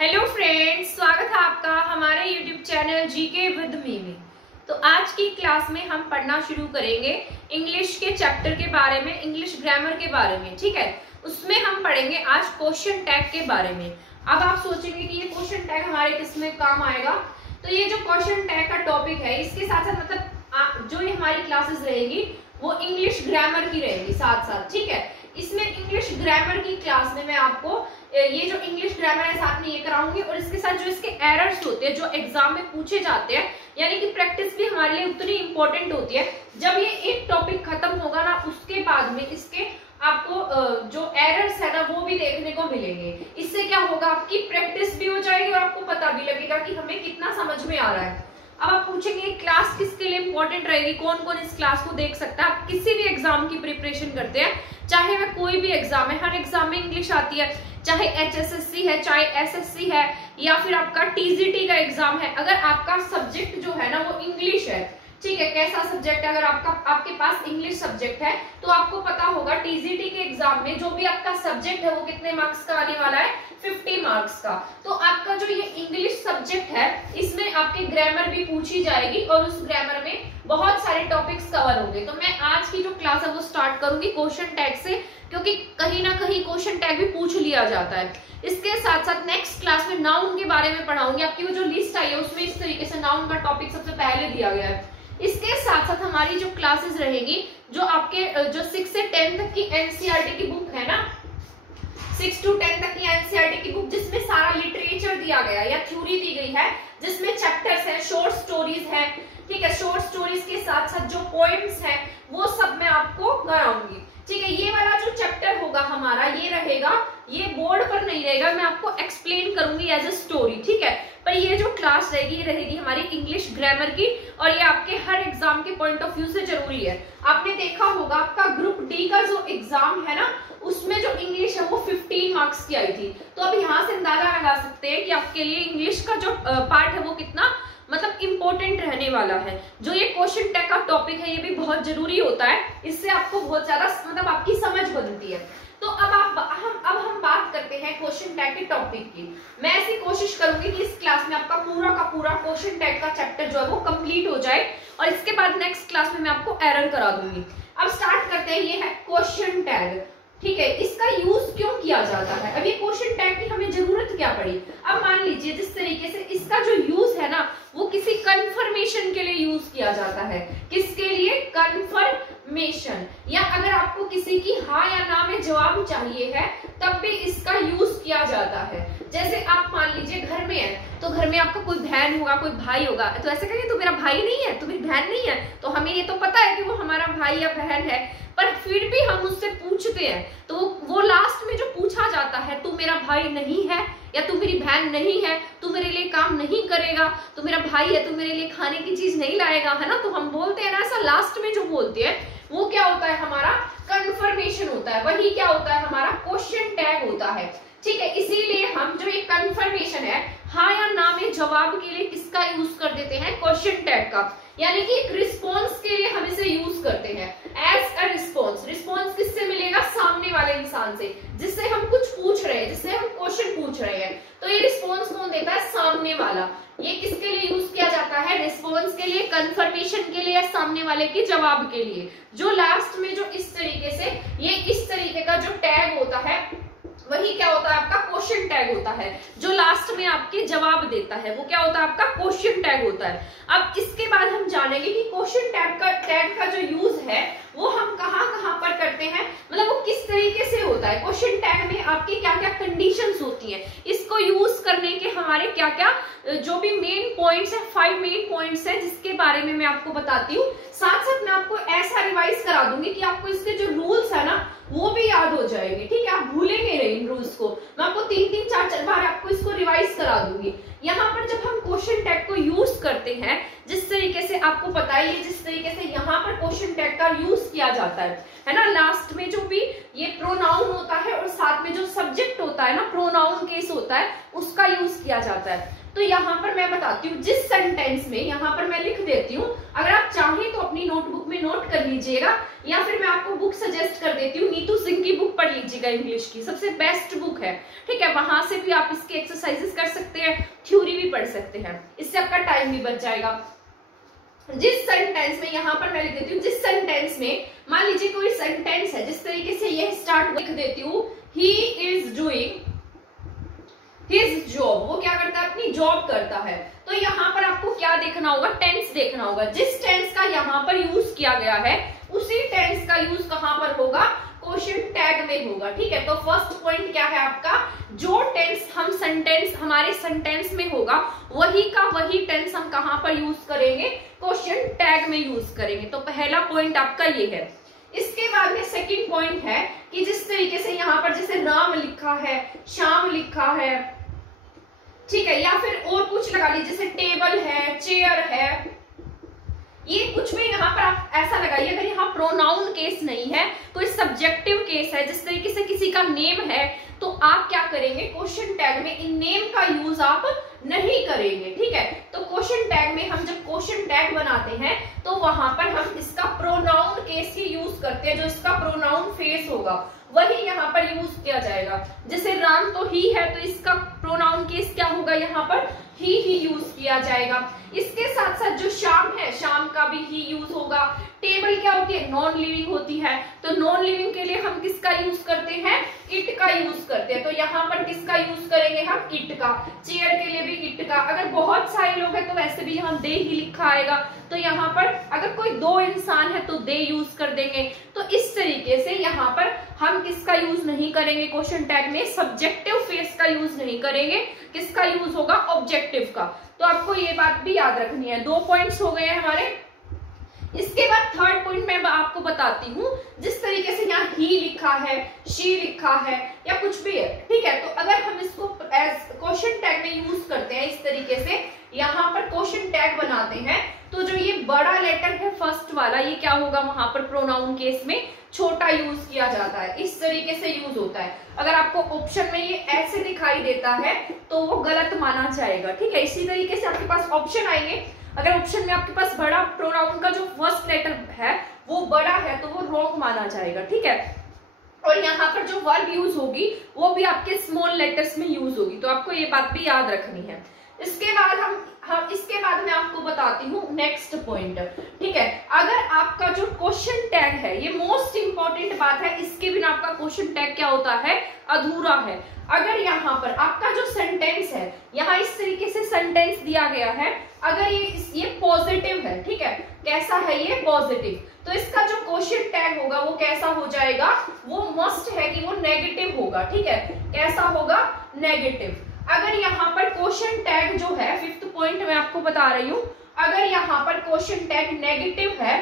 Hello friends, स्वागत है आपका हमारे YouTube channel GK with me में। तो आज की क्लास में हम पढ़ना शुरू करेंगे इंग्लिश के चैप्टर के बारे में, इंग्लिश ग्रामर के बारे में। ठीक है, उसमें हम पढ़ेंगे आज क्वेश्चन टैग के बारे में। अब आप सोचेंगे कि ये क्वेश्चन टैग हमारे किस में काम आएगा। तो ये जो क्वेश्चन टैग का टॉपिक है, इसके साथ साथ मतलब जो ये हमारी क्लासेस रहेगी वो इंग्लिश ग्रामर की रहेगी साथ साथ। ठीक है, इसमें इंग्लिश ग्रामर की क्लास में मैं आपको ये जो इंग्लिश ग्रामर है साथ में ये कराऊंगी, और इसके साथ जो इसके एरर्स होते हैं जो एग्जाम में पूछे जाते हैं, यानी कि प्रैक्टिस भी हमारे लिए उतनी इंपॉर्टेंट होती है। जब ये एक टॉपिक खत्म होगा ना, उसके बाद में इसके आपको जो एरर्स है ना वो भी देखने को मिलेंगे। इससे क्या होगा, आपकी प्रैक्टिस भी हो जाएगी और आपको पता भी लगेगा कि हमें कितना समझ में आ रहा है। अब आप पूछेंगे क्लास किसके लिए इंपॉर्टेंट रहेगी, कौन कौन इस क्लास को देख सकता है। आप किसी भी एग्जाम की प्रिपरेशन करते हैं, चाहे वह कोई भी एग्जाम है, हर एग्जाम में इंग्लिश आती है, चाहे HSSC है, चाहे SSC है, या फिर आपका TGT का एग्जाम है। अगर आपका सब्जेक्ट जो है ना वो इंग्लिश है, ठीक है, कैसा सब्जेक्ट है, अगर आपके पास इंग्लिश सब्जेक्ट है तो आपको पता होगा TGT के एग्जाम में जो भी आपका सब्जेक्ट है वो कितने मार्क्स का आने वाला है, 50 मार्क्स का। तो आपका जो ये इंग्लिश सब्जेक्ट है इसमें आपके ग्रामर भी पूछी जाएगी और उस ग्रामर में बहुत सारे टॉपिक्स कवर होंगे। तो मैं आज की जो क्लास है वो स्टार्ट करूंगी क्वेश्चन टैग से, क्योंकि कहीं ना कहीं क्वेश्चन टैग भी पूछ लिया जाता है। इसके साथ साथ नेक्स्ट क्लास में नाउन के बारे में पढ़ाऊंगी। आपकी वो जो लिस्ट आई है उसमें इस तरीके से नाउन का टॉपिक सबसे पहले दिया गया है। इसके साथ साथ हमारी जो क्लासेस रहेगी, जो आपके जो 6 से 10 तक की NCERT की बुक है ना, 6 to 10 तक की NCERT की बुक जिसमें सारा लिटरेचर दिया गया या थ्योरी दी गई है, जिसमें चैप्टर्स है, शॉर्ट स्टोरीज है, ठीक है, शॉर्ट स्टोरीज के साथ साथ जो पोएम्स है वो सब मैं आपको कराऊंगी। ठीक है, ये वाला जो चैप्टर होगा हमारा ये रहेगा, ये बोर्ड पर नहीं रहेगा, मैं आपको एक्सप्लेन करूंगी एज ए स्टोरी। ठीक है, पर ये जो क्लास रहेगी ये रहेगी हमारी इंग्लिश ग्रामर की, और ये आपके हर एग्जाम के पॉइंट ऑफ व्यू से जरूरी है। आपने देखा होगा आपका ग्रुप डी का जो एग्जाम है ना, उसमें जो इंग्लिश है वो 15 मार्क्स की आई थी। तो अब यहाँ से अंदाजा लगा सकते हैं कि आपके लिए इंग्लिश का जो पार्ट है वो कितना मतलब इंपॉर्टेंट रहने वाला है। जो ये क्वेश्चन टैग का टॉपिक है ये भी बहुत जरूरी होता है, इससे आपको बहुत ज्यादा मतलब आपकी समझ बनती है। तो अब हम बात करते हैं क्वेश्चन टैग के टॉपिक की। मैं ऐसी कोशिश करूंगी कि इस क्लास में आपका पूरा का पूरा क्वेश्चन टैग का चैप्टर जो है वो कंप्लीट हो जाए, और इसके बाद नेक्स्ट क्लास में मैं आपको एरर करा दूंगी। अब स्टार्ट करते हैं, ये है क्वेश्चन टैग। ठीक है, इसका यूज क्यों किया जाता है, अब ये क्वेश्चन टैग की हमें जरूरत क्या पड़ी। अब मान लीजिए जिस तरीके से इसका जो यूज है ना वो किसी कंफर्मेशन के लिए यूज किया जाता है। किसके लिए, कंफर्मेशन, या अगर आपको किसी की हाँ या ना में जवाब चाहिए है तब भी इसका यूज किया जाता है। जैसे आप मान लीजिए घर में है, तो घर में आपका कोई बहन होगा, कोई भाई होगा, तो ऐसे कहेंगे तो मेरा भाई नहीं है, तो मेरी बहन नहीं है, तो हमें ये तो पता है कि वो हमारा भाई या बहन है, पर फिर भी हम उससे पूछते हैं तो वो लास्ट में जो पूछा जाता है, तू मेरा भाई नहीं है या तू मेरी बहन नहीं है, तू मेरे लिए काम नहीं करेगा, तू मेरा भाई है, तू मेरे लिए खाने की चीज नहीं लाएगा, है ना, तो हम बोलते हैं ना, ऐसा लास्ट में जो बोलते हैं वो क्या होता है, हमारा कंफर्मेशन होता है। वही क्या होता है, हमारा क्वेश्चन टैग होता है। ठीक है, इसीलिए हम जो ये कंफर्मेशन है, हाँ या ना में जवाब के लिए किसका यूज कर देते हैं, क्वेश्चन टैग का, यानी कि एक रिस्पॉन्स के लिए हम इसे यूज करते हैं एज अ रिस्पॉन्स। रिस्पॉन्स किससे मिलेगा, सामने वाले इंसान से, जिससे हम कुछ पूछ रहे हैं, जिससे हम क्वेश्चन पूछ रहे हैं। तो ये रिस्पॉन्स कौन देता है, सामने वाला। ये किसके लिए यूज किया जाता है, रिस्पॉन्स के लिए, कंफर्मेशन के लिए, सामने वाले के जवाब के लिए। जो लास्ट में जो इस तरीके से ये इस तरीके का जो टैग होता है वही क्या होता है, आपका क्वेश्चन टैग होता है। जो लास्ट में आपके जवाब देता है वो क्या होता है, आपका क्वेश्चन टैग होता है। अब इसके बाद हम जानेंगे कि क्वेश्चन टैग का जो यूज है वो हम कहाँ पर करते हैं, मतलब वो किस तरीके से होता है। क्वेश्चन टैग में आपकी क्या क्या कंडीशंस होती हैं, इसको यूज करने के हमारे क्या क्या जो भी मेन पॉइंट्स है, 5 मेन पॉइंट्स है, जिसके बारे में मैं आपको बताती हूँ। साथ साथ मैं आपको ऐसा रिवाइज करा दूंगी कि आपको इसके जो रूल्स है ना वो भी याद हो जाएंगे। ठीक है, आप भूलेंगे नहीं इन रूल्स को। मैं आपको 3-3, 4-4 बार आपको इसको रिवाइज करा दूंगी। यहाँ पर जब हम क्वेश्चन टैग को यूज करते हैं, जिस तरीके से आपको पता है, ये जिस तरीके से यहाँ पर क्वेश्चन टैग का यूज किया जाता है ना, लास्ट में जो भी ये प्रोनाउन होता है और साथ में जो सब्जेक्ट होता है ना, प्रोनाउन केस होता है, उसका यूज किया जाता है। तो यहाँ पर मैं बताती हूँ, जिस सेंटेंस में यहाँ पर मैं लिख देती हूँ, अगर आप चाहें तो अपनी नोटबुक में नोट कर लीजिएगा, या फिर मैं आपको बुक सजेस्ट कर देती हूँ, नीतू सिंह की बुक पढ़ लीजिएगा, इंग्लिश की सबसे बेस्ट बुक है। ठीक है, वहां से भी आप इसके एक्सरसाइजेस कर सकते हैं, इससे आपका टाइम भी बच जाएगा। जिस सेंटेंस में, यहाँ पर मैं लिख देती हूँ, जिस सेंटेंस में मान लीजिए कोई सेंटेंस है, जिस तरीके से ये स्टार्ट लिख देती हूँ, he is doing his job, वो क्या करता है, अपनी जॉब करता है। तो यहाँ पर आपको क्या देखना होगा, टेंस देखना होगा। जिस टेंस का यहाँ पर यूज किया गया है उसी टेंस का यूज कहाँ पर होगा, क्वेश्चन टैग में होगा। ठीक है, तो फर्स्ट पॉइंट क्या है आपका, जो टेंस हम सेंटेंस हमारे सेंटेंस में होगा वही का वही टेंस हम कहाँ पर यूज करेंगे, क्वेश्चन टैग में यूज करेंगे। तो पहला पॉइंट आपका ये है। इसके बाद में सेकंड पॉइंट है कि जिस तरीके से यहाँ पर जैसे राम लिखा है, श्याम लिखा है, ठीक है, या फिर और कुछ लगा लीजिए, जैसे टेबल है, चेयर है, ये कुछ भी यहाँ पर आप ऐसा लगाइए। अगर यहाँ प्रोनाउन केस नहीं है, कोई सब्जेक्टिव केस है, जिस तरीके से किसी का नेम है, तो आप क्या करेंगे, क्वेश्चन टैग में इन नेम का यूज आप नहीं करेंगे। ठीक है, तो क्वेश्चन टैग में हम जब क्वेश्चन टैग बनाते हैं तो वहां पर हम इसका प्रोनाउन केस ही यूज करते हैं, जो इसका प्रोनाउन फेस होगा वही यहाँ पर यूज किया जाएगा। जैसे राम तो ही है, तो इसका प्रोनाउन केस क्या होगा, यहाँ पर ही यूज किया जाएगा। इसके साथ साथ जो श्याम है, श्याम का भी ही यूज होगा। टेबल क्या होती है, नॉन लिविंग होती है, तो नॉन लिविंग के लिए हम किसका यूज करते हैं, इट का यूज करते हैं। तो यहाँ पर किसका यूज करेंगे हम, इट का। चेयर के लिए भी इट का। अगर बहुत सारे लोग हैं तो वैसे भी यहाँ दे ही लिखा आएगा, तो यहाँ पर अगर कोई दो इंसान है तो दे यूज कर देंगे। तो इस तरीके से यहाँ पर हम किसका यूज नहीं करेंगे, क्वेश्चन टैग में सब्जेक्टिव फेस का यूज नहीं करेंगे, किसका यूज होगा, ऑब्जेक्टिव का। तो आपको ये बात भी याद रखनी है। 2 पॉइंट्स हो गए हैं हमारे। इसके बाद थर्ड पॉइंट मैं आपको बताती हूँ, जिस तरीके से यहाँ ही लिखा है, शी लिखा है, या कुछ भी है, ठीक है, तो अगर हम इसको एज क्वेश्चन टैग में यूज करते हैं, इस तरीके से यहाँ पर क्वेश्चन टैग बनाते हैं, तो जो ये बड़ा लेटर है फर्स्ट वाला, ये क्या होगा, वहां पर प्रोनाउन केस में छोटा यूज किया जाता है। इस तरीके से यूज होता है। अगर आपको ऑप्शन में ये ऐसे दिखाई देता है तो वो गलत माना जाएगा। ठीक है, इसी तरीके से आपके पास ऑप्शन आएंगे। अगर ऑप्शन में आपके पास बड़ा प्रोनाउन का जो फर्स्ट लेटर है वो बड़ा है तो वो रॉन्ग माना जाएगा। ठीक है, और यहाँ पर जो वर्ब यूज होगी वो भी आपके स्मॉल लेटर्स में यूज होगी। तो आपको ये बात भी याद रखनी है। इसके बाद हम इसके बाद मैं आपको बताती हूँ नेक्स्ट पॉइंट। ठीक है, अगर आपका जो क्वेश्चन टैग है, ये मोस्ट इंपॉर्टेंट बात है, इसके बिना आपका क्वेश्चन टैग क्या होता है, अधूरा है। अगर यहाँ पर आपका जो सेंटेंस है, यहाँ इस तरीके से सेंटेंस दिया गया है, अगर ये पॉजिटिव है, ठीक है, कैसा है ये, पॉजिटिव, तो इसका जो क्वेश्चन टैग होगा वो कैसा हो जाएगा, वो मस्ट है कि वो नेगेटिव होगा। ठीक है, कैसा होगा, नेगेटिव। अगर यहाँ पर क्वेश्चन टैग जो है, फिफ्थ पॉइंट मैं आपको बता रही हूँ, अगर यहाँ पर क्वेश्चन टैग नेगेटिव है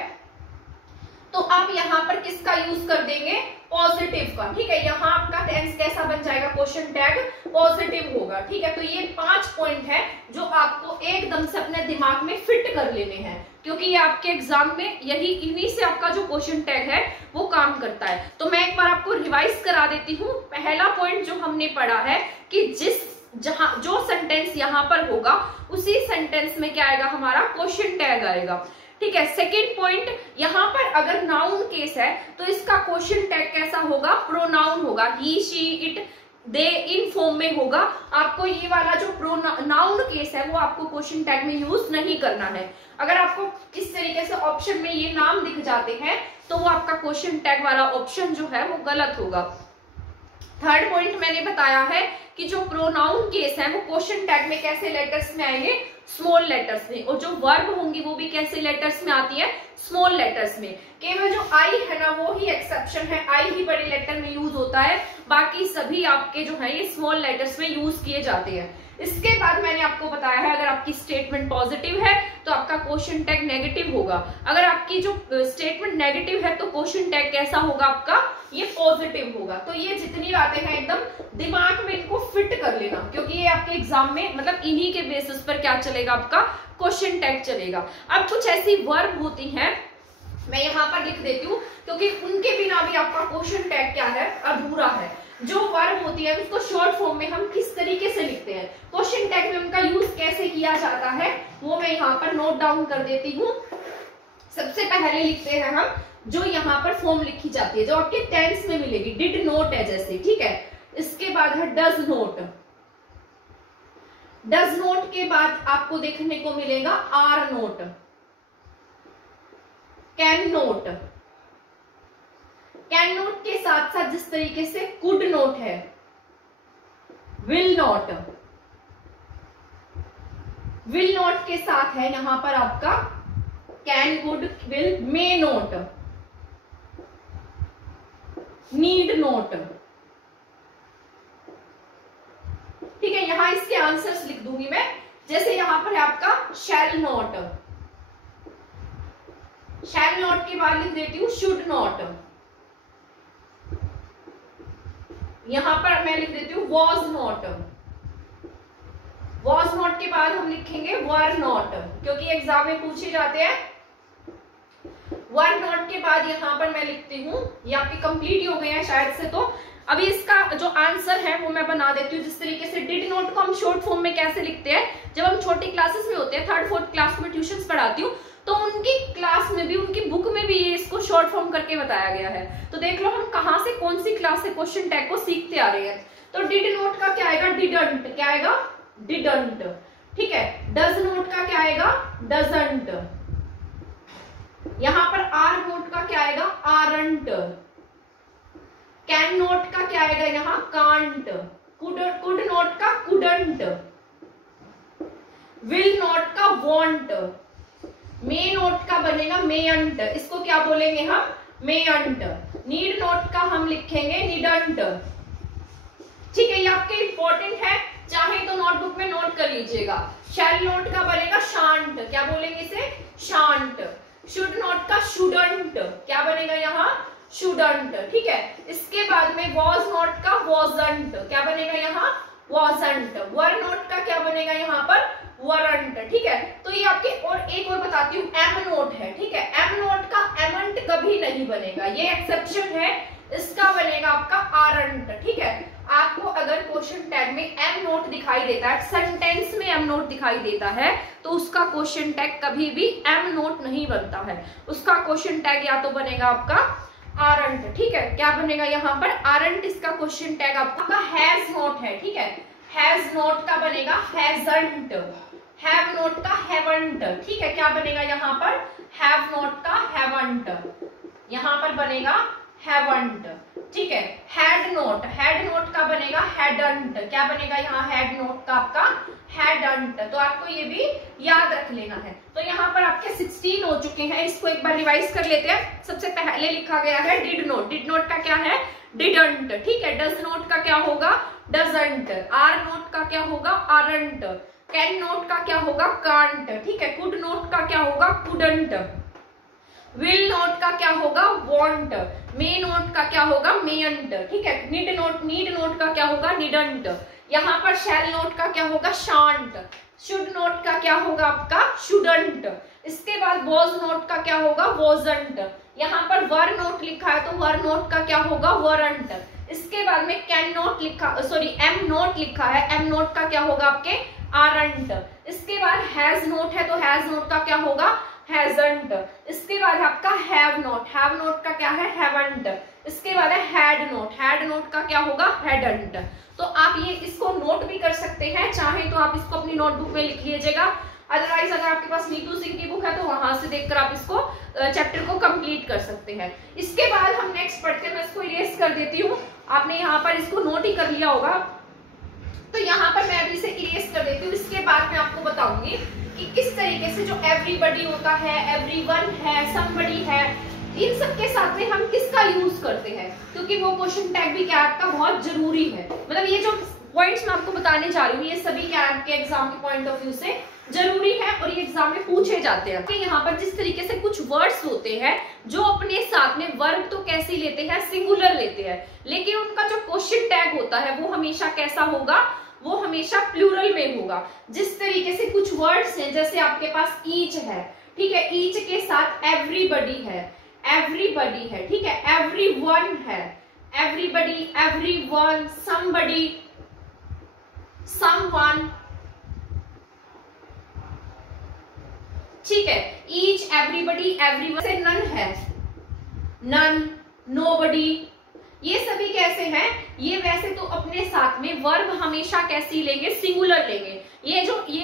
तो आप यहाँ पर किसका यूज कर देंगे, पॉजिटिव का। ठीक है, यहाँ आपका टेंस कैसा बन जाएगा, क्वेश्चन टैग पॉजिटिव होगा। ठीक है, तो ये 5 पॉइंट है जो आपको एकदम से अपने दिमाग में फिट कर लेने हैं, क्योंकि ये आपके एग्जाम में इन्हीं से आपका जो क्वेश्चन टैग है वो काम करता है। तो मैं एक बार आपको रिवाइज करा देती हूँ। पहला पॉइंट जो हमने पढ़ा है कि जो सेंटेंस यहाँ पर होगा उसी सेंटेंस में क्या आएगा, हमारा क्वेश्चन टैग आएगा। ठीक है, सेकेंड पॉइंट, यहाँ पर अगर नाउन केस है तो इसका क्वेश्चन टैग कैसा होगा, प्रोनाउन होगा, ही, शी, इट, दे, इन फॉर्म में होगा। आपको ये वाला जो नाउन केस है वो आपको क्वेश्चन टैग में यूज नहीं करना है। अगर आपको इस तरीके से ऑप्शन में ये नाम दिख जाते हैं तो वो आपका क्वेश्चन टैग वाला ऑप्शन जो है वो गलत होगा। थर्ड पॉइंट मैंने बताया है कि जो प्रोनाउन केस है वो क्वेश्चन टैग में कैसे लेटर्स में आएंगे, स्मॉल लेटर्स में, और जो वर्ब होंगी वो भी कैसे लेटर्स में आती है, स्मॉल लेटर्स में। केवल जो आई है ना वो ही एक्सेप्शन है, आई ही बड़े लेटर में यूज होता है, बाकी सभी आपके जो है ये स्मॉल लेटर्स में यूज किए जाते हैं। इसके बाद मैंने आपको बताया है, अगर आपकी स्टेटमेंट पॉजिटिव है तो आपका क्वेश्चन टैग नेगेटिव होगा। अगर आपकी जो स्टेटमेंट नेगेटिव है तो क्वेश्चन टैग कैसा होगा आपका, ये पॉजिटिव होगा। तो ये जितनी बातें हैं एकदम दिमाग में इनको फिट कर लेना, क्योंकि ये आपके एग्जाम में मतलब इन्हीं के बेसिस पर क्या चलेगा, आपका क्वेश्चन टैग चलेगा। अब कुछ ऐसी वर्ब होती हैं, मैं यहाँ पर लिख देती हूँ, क्योंकि उनके बिना भी आपका क्वेश्चन टैग क्या है, अधूरा है। जो वर्ब होती है उसको शॉर्ट फॉर्म में हम किस तरीके से लिखते हैं, क्वेश्चन टैग में उनका यूज कैसे किया जाता है, वो मैं यहाँ पर नोट डाउन कर देती हूँ। सबसे पहले लिखते हैं हम जो यहाँ पर फॉर्म लिखी जाती है, जो आपके टेंस में मिलेगी, डिड नोट है जैसे, ठीक है। इसके बाद है डज नोट, डज नॉट के बाद आपको देखने को मिलेगा are not, can not, can not के साथ साथ जिस तरीके से कुड नॉट है, विल नॉट, विल नॉट के साथ है यहां पर आपका can, could, will, may not, need not. ठीक है, यहां इसके आंसर्स लिख दूंगी मैं, जैसे यहां पर है आपका शैल नॉट, शैल नॉट के बाद लिख देती हूं शुड नॉट, यहां पर मैं लिख देती हूं वॉज नॉट, वॉज नॉट के बाद हम लिखेंगे वर नॉट, क्योंकि एग्जाम में पूछे जाते हैं। वर नॉट के बाद यहां पर मैं लिखती हूं, ये आपके कंप्लीट हो गए हैं शायद से, तो अभी इसका जो आंसर है वो मैं बना देती हूँ। जिस तरीके से डिड नॉट को हम शॉर्ट फॉर्म में कैसे लिखते हैं, जब हम छोटी क्लासेस में होते हैं, 3rd 4th क्लास में ट्यूशंस पढ़ाती हूँ, तो उनकी क्लास में भी, उनकी बुक में भी ये इसको शॉर्ट फॉर्म करके बताया गया है। तो देख लो हम कहाँ से, कौन सी क्लास से क्वेश्चन टैग को सीखते आ रहे हैं। तो डिड नॉट का क्या आएगा, डिडंट, क्या आएगा, डिडंट। ठीक है, डज नॉट का क्या आएगा, डजंट। यहां पर आर नोट का क्या आएगा, आरंट। कैन नोट का क्या आएगा यहां, कांट। कुड नोट का कुडंट। विल नोट का वॉन्ट। मे नोट का बनेगा मेयंट, इसको क्या बोलेंगे हम, मेयंट। नीड नोट का हम लिखेंगे निडंट। ठीक है, ये आपके इंपॉर्टेंट है, चाहे तो नोटबुक में नोट कर लीजिएगा। शैल नोट का बनेगा शांत, क्या बोलेंगे इसे, शांत। शुड नॉट का शुडंट, क्या बनेगा यहाँ, शुडंट। ठीक है, इसके बाद में वॉज नॉट का वॉजंट, क्या बनेगा यहाँ, वॉजंट। वर नॉट का क्या बनेगा यहाँ पर, वरंट। ठीक है, तो ये आपके, और एक और बताती हूँ, एम नोट है। ठीक है, एम नोट का एमंट कभी नहीं बनेगा, ये एक्सेप्शन है, इसका बनेगा आपका आरंट। ठीक है, आपको अगर क्वेश्चन टैग में एम नोट दिखाई देता है, सेंटेंस में एम नोट दिखाई देता है, तो उसका क्वेश्चन टैग कभी भी एम नोट नहीं बनता है, उसका क्वेश्चन टैग या तो बनेगा आपका आरंट। ठीक है, क्या बनेगा यहाँ पर, आरंट। इसका क्वेश्चन टैग आपका हैज नोट है। ठीक है, हैज नोट का बनेगा हैजंट। हैव नोट का हैवंट। ठीक है, क्या बनेगा यहाँ पर, हैव नोट का हैवंट, यहाँ पर बनेगा हैवंट। ठीक है, हैड नोट का बनेगा हैडंट, क्या बनेगा यहाँ, हैड नोट का आपका हैडंट। तो आपको ये भी याद रख लेना है। तो यहाँ पर आपके 16 हो चुके हैं, इसको एक बार रिवाइज कर लेते हैं। सबसे पहले लिखा गया है डिड नोट का क्या है, डिडंट। ठीक है, डज नोट का क्या होगा, डजंट। आर नोट का क्या होगा, आरंट। कैन नोट का क्या होगा, कांट। ठीक है, कुड नोट का क्या होगा, कुडंट। विल नोट का क्या होगा, वॉन्ट। मे नोट का क्या होगा, मेयंट। ठीक है, नीड नोट का क्या होगा, निडंट। यहाँ पर शैल नोट का क्या होगा, शांट। शुड नोट का क्या होगा आपका, शुडंट। इसके बाद वॉज नोट का क्या होगा, वॉजंट। यहाँ पर वर नोट लिखा है, तो वर नोट का क्या होगा, वरंट। इसके बाद में कैन नोट लिखा, सॉरी एम नोट लिखा है, एम नोट का क्या होगा आपके, आरंट। इसके बाद हैज नोट है, तो हैज नोट का क्या होगा, हैजंट। इसके बाद आपका हैव नोट का क्या है, हैवंट। इसके बाद है हैड नोट का क्या होगा, हैडंट। तो आप ये इसको नोट भी कर सकते हैं, चाहे तो आप इसको अपनी नोटबुक में लिख लीजिएगा, अदरवाइज अगर आपके पास नीतू सिंह की बुक है तो वहां से देखकर आप इसको चैप्टर को कंप्लीट कर सकते हैं। इसके बाद हम नेक्स्ट पढ़ते हैं, मैं इसको इरेज कर देती हूँ, आपने यहाँ पर इसको नोट ही कर लिया होगा, तो यहाँ पर मैं अभी इसे इरेज कर देती हूँ। इसके बाद मैं आपको बताऊंगी कि किस तरीके से जो एवरीबॉडी होता है, एवरीवन है, समबडी है, इन सब के साथ में हम किसका यूज करते हैं, क्योंकि वो क्वेश्चन टैग भी क्या आपका बहुत जरूरी है। मतलब ये जो पॉइंट्स मैं आपको बताने जा रही हूँ, ये सभी क्या आपके एग्जाम के पॉइंट ऑफ व्यू से जरूरी है और ये एग्जाम में पूछे जाते हैं। कि यहाँ पर जिस तरीके से कुछ वर्ड्स होते हैं जो अपने साथ में वर्ब तो कैसे लेते हैं, सिंगुलर लेते हैं, लेकिन उनका जो क्वेश्चन टैग होता है वो हमेशा कैसा होगा, वो हमेशा प्लूरल में होगा। जिस तरीके से कुछ वर्ड्स हैं, जैसे आपके पास ईच है, ठीक है, ईच के साथ एवरीबॉडी है, ठीक है, एवरीवन है, एवरीबॉडी, एवरीवन, समबडी, समवन। ठीक है, ईच, एवरीबॉडी, एवरीवन से नन है, नन, नोबडी, ये सभी कैसे हैं, ये वैसे तो अपने साथ में वर्ब हमेशा कैसी लेंगे, सिंगुलर लेंगे, ये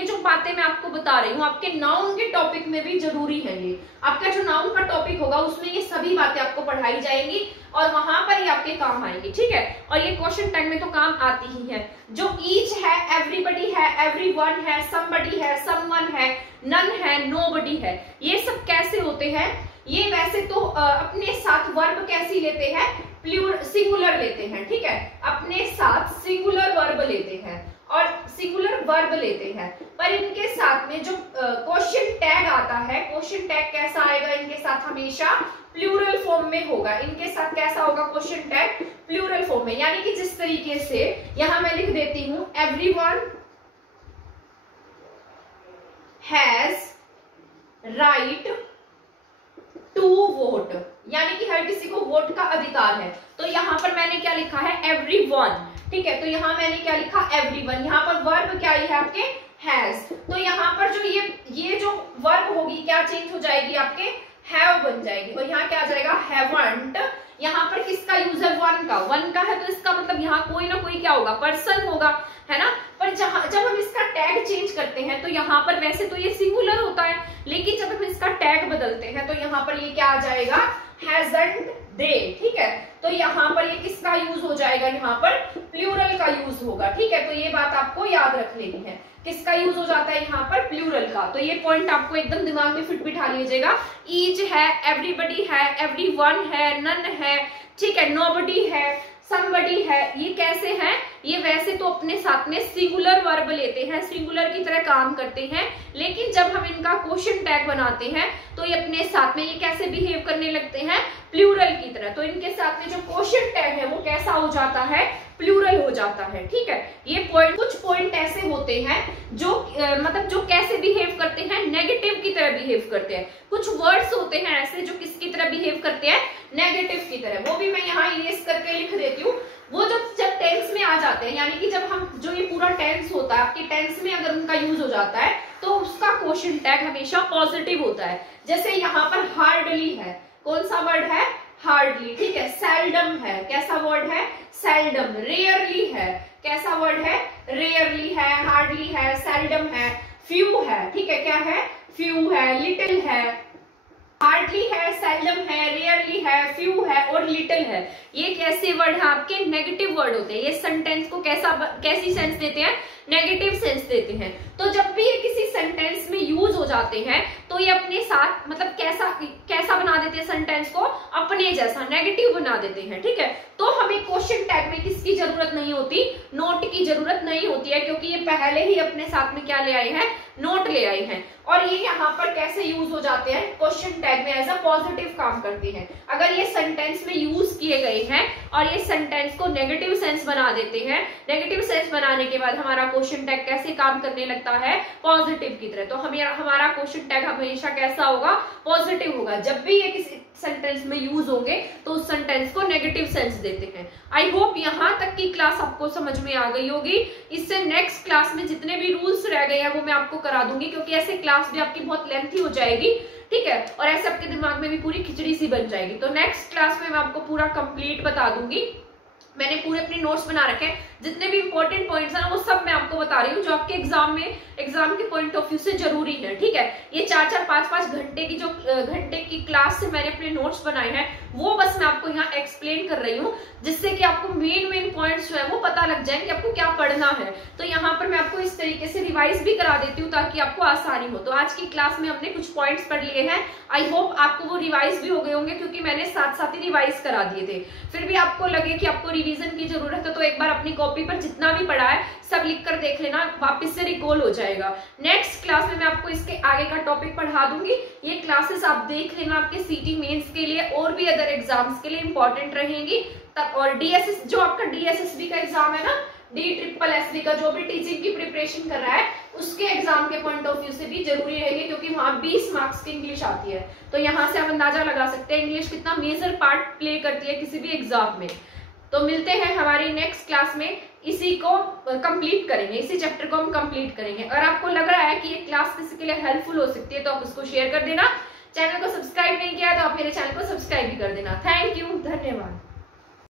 जो बातें मैं आपको बता रही हूँ आपके नाउन के टॉपिक में भी जरूरी है। ये आपका जो नाउन का टॉपिक होगा उसमें ये सभी बातें आपको पढ़ाई जाएंगी और वहां पर ये आपके काम आएंगी, ठीक है। और ये क्वेश्चन टैग में तो काम आती ही है। जो ईच है, एवरीबडी है, एवरीवन है, समबडी है, समवन है, नन है, नोबडी है, ये सब कैसे होते हैं? ये वैसे तो अपने साथ वर्ब कैसी लेते हैं? सिंगुलर लेते हैं, ठीक है। अपने साथ सिंगुलर वर्ब लेते हैं और सिंगुलर वर्ब लेते हैं, पर इनके साथ में जो क्वेश्चन टैग आता है, क्वेश्चन टैग कैसा आएगा इनके साथ? हमेशा प्लूरल फॉर्म में होगा। इनके साथ कैसा होगा क्वेश्चन टैग? प्लूरल फॉर्म में। यानी कि जिस तरीके से यहां मैं लिख देती हूं everyone has right to vote, यानी कि हर किसी को वोट का अधिकार है। तो यहाँ पर मैंने क्या लिखा है? एवरीवन, ठीक है। तो यहाँ मैंने क्या लिखा? एवरीवन। यहाँ पर वर्ब क्या है आपके? हैज। तो यहाँ पर जो ये जो वर्ब होगी क्या चेंज हो जाएगी? आपके हैव बन जाएगी। और यहाँ क्या आ जाएगा? हैवंट। यहाँ पर किसका यूज है? वन का। वन का है तो इसका मतलब यहाँ कोई ना कोई क्या होगा? पर्सन होगा, है ना। पर जब हम इसका टैग चेंज करते हैं तो यहाँ पर वैसे तो ये सिंगुलर होता है, लेकिन जब हम इसका टैग बदलते हैं तो यहाँ पर ये क्या आ जाएगा? हैजंट दे, ठीक है। तो यहाँ पर ये किसका यूज हो जाएगा? यहाँ पर प्लूरल का यूज होगा, ठीक है। तो ये बात आपको याद रख लेनी है, किसका यूज हो जाता है यहाँ पर? प्लूरल का। तो ये पॉइंट आपको एकदम दिमाग में फिट बिठा लीजिएगा। ईच है, एवरीबडी है, एवरीवन है, नन है, ठीक है, नोबडी है, समबडी है। ये कैसे हैं? ये वैसे तो अपने साथ में सिंगुलर वर्ब लेते हैं, सिंगुलर की तरह काम करते हैं, लेकिन जब हम इनका क्वेश्चन टैग बनाते हैं तो ये अपने साथ में ये कैसे बिहेव करने लगते हैं? प्लूरल की तरह। तो इनके साथ में जो क्वेश्चन टैग है वो कैसा हो जाता है? प्लूरल हो जाता है, ठीक है। ये पॉइंट, कुछ पॉइंट ऐसे होते हैं जो मतलब जो कैसे बिहेव करते हैं? नेगेटिव की तरह बिहेव करते हैं। कुछ वर्ड्स होते हैं ऐसे जो किसकी तरह बिहेव करते हैं? नेगेटिव की तरह। वो भी मैं यहाँ इरेज करके लिख देती हूँ। वो जब टेंस में आ जाते हैं, यानी कि जब हम जो ये पूरा टेंस होता है आपके टेंस में अगर उनका यूज हो जाता है तो उसका क्वेश्चन टैग हमेशा पॉजिटिव होता है। जैसे यहाँ पर हार्डली है, कौन सा वर्ड है? हार्डली, ठीक है। सेल्डम है, कैसा वर्ड है? सेल्डम। रेयरली है, कैसा वर्ड है? रेयरली है, हार्डली है, सेल्डम है। फ्यू है, ठीक है, क्या है? फ्यू है, लिटिल है। हार्डली है, सेल्डम है, रेयरली है, फ्यू है और लिटिल है। ये कैसे वर्ड है? आपके नेगेटिव वर्ड होते हैं। ये सेंटेंस को कैसी सेंस देते हैं? नेगेटिव सेंस देते हैं। तो जब भी ये किसी सेंटेंस में यूज हो जाते हैं तो ये अपने साथ मतलब कैसा बना देते हैं? सेंटेंस को अपने जैसा नेगेटिव बना देते हैं, ठीक है। तो हमें क्वेश्चन टैग में किसकी जरूरत नहीं होती? नोट की जरूरत नहीं होती है, क्योंकि ये पहले ही अपने साथ में क्या ले आए हैं? नोट ले आए हैं। और ये यहाँ पर कैसे यूज हो जाते हैं? क्वेश्चन टैग में एज अ पॉजिटिव काम करते हैं। अगर ये सेंटेंस में यूज किए गए हैं और ये सेंटेंस को नेगेटिव सेंस बना देते हैं, नेगेटिव सेंस बनाने के बाद हमारा क्वेश्चन टैग कैसे काम करने लगता है? पॉजिटिव की तरह। तो हमारा क्वेश्चन टैग हमेशा कैसा होगा? पॉजिटिव होगा। जब भी ये किसी सेंटेंस में यूज होंगे तो उस सेंटेंस को नेगेटिव सेंस देते हैं। आई होप यहाँ तक की क्लास आपको समझ में आ गई होगी। इससे नेक्स्ट क्लास में जितने भी रूल्स रह गए हैं वो मैं आपको करा दूंगी, क्योंकि ऐसे क्लास भी आपकी बहुत लेंथी हो जाएगी, ठीक है, और ऐसे आपके दिमाग में भी पूरी खिचड़ी सी बन जाएगी। तो नेक्स्ट क्लास में मैं आपको पूरा कंप्लीट बता दूंगी। मैंने पूरे अपने नोट्स बना रखे हैं, जितने भी इंपॉर्टेंट पॉइंट्स हैं ना वो सब मैं आपको बता रही हूँ, जो आपके एग्जाम के पॉइंट ऑफ व्यू से जरूरी है, ठीक है। ये 4-4, 5-5 घंटे की जो घंटे की क्लास से मैंने अपने नोट्स बनाए हैं वो बस मैं आपको यहाँ एक्सप्लेन कर रही हूँ, जिससे कि आपको मेन पॉइंट्स जो है वो पता लग जाए कि आपको क्या पढ़ना है। तो यहाँ पर मैं आपको इस तरीके से रिवाइज भी करा देती हूँ ताकि आपको आसानी हो। तो आज की क्लास में हमने कुछ पॉइंट्स पढ़ लिए हैं। आई होप आपको वो रिवाइज भी हो गए होंगे, क्योंकि मैंने साथ ही रिवाइज करा दिए थे। फिर भी आपको लगे कि आपको रिवीजन की जरूरत है तो एक बार अपनी कॉपी पर जितना भी पढ़ा है सब लिख कर देख लेना, वापस से रिकॉल हो जाएगा। नेक्स्ट क्लास में मैं आपको इसके आगे का टॉपिक पढ़ा दूंगी। ये क्लासेस आप देख लेना, आपके सीटी मेंस के लिए और भी अदर एग्जाम्स के लिए इंपॉर्टेंट रहेंगी। तब और डीएसएस, जो आपका डीएसएसबी का एग्जाम है ना, DSSB का, जो भी टीचिंग की प्रिपरेशन कर रहा है उसके एग्जाम के पॉइंट ऑफ व्यू से भी जरूरी रहेंगे, क्योंकि वहां 20 मार्क्स की इंग्लिश आती है। तो यहाँ से आप अंदाजा लगा सकते हैं इंग्लिश कितना मेजर पार्ट प्ले करती है किसी भी एग्जाम में। तो मिलते हैं हमारी नेक्स्ट क्लास में, इसी को कंप्लीट करेंगे, इसी चैप्टर को हम कंप्लीट करेंगे। अगर आपको लग रहा है कि ये क्लास किसी के लिए हेल्पफुल हो सकती है तो आप उसको शेयर कर देना। चैनल को सब्सक्राइब नहीं किया तो आप मेरे चैनल को सब्सक्राइब भी कर देना। थैंक यू, धन्यवाद।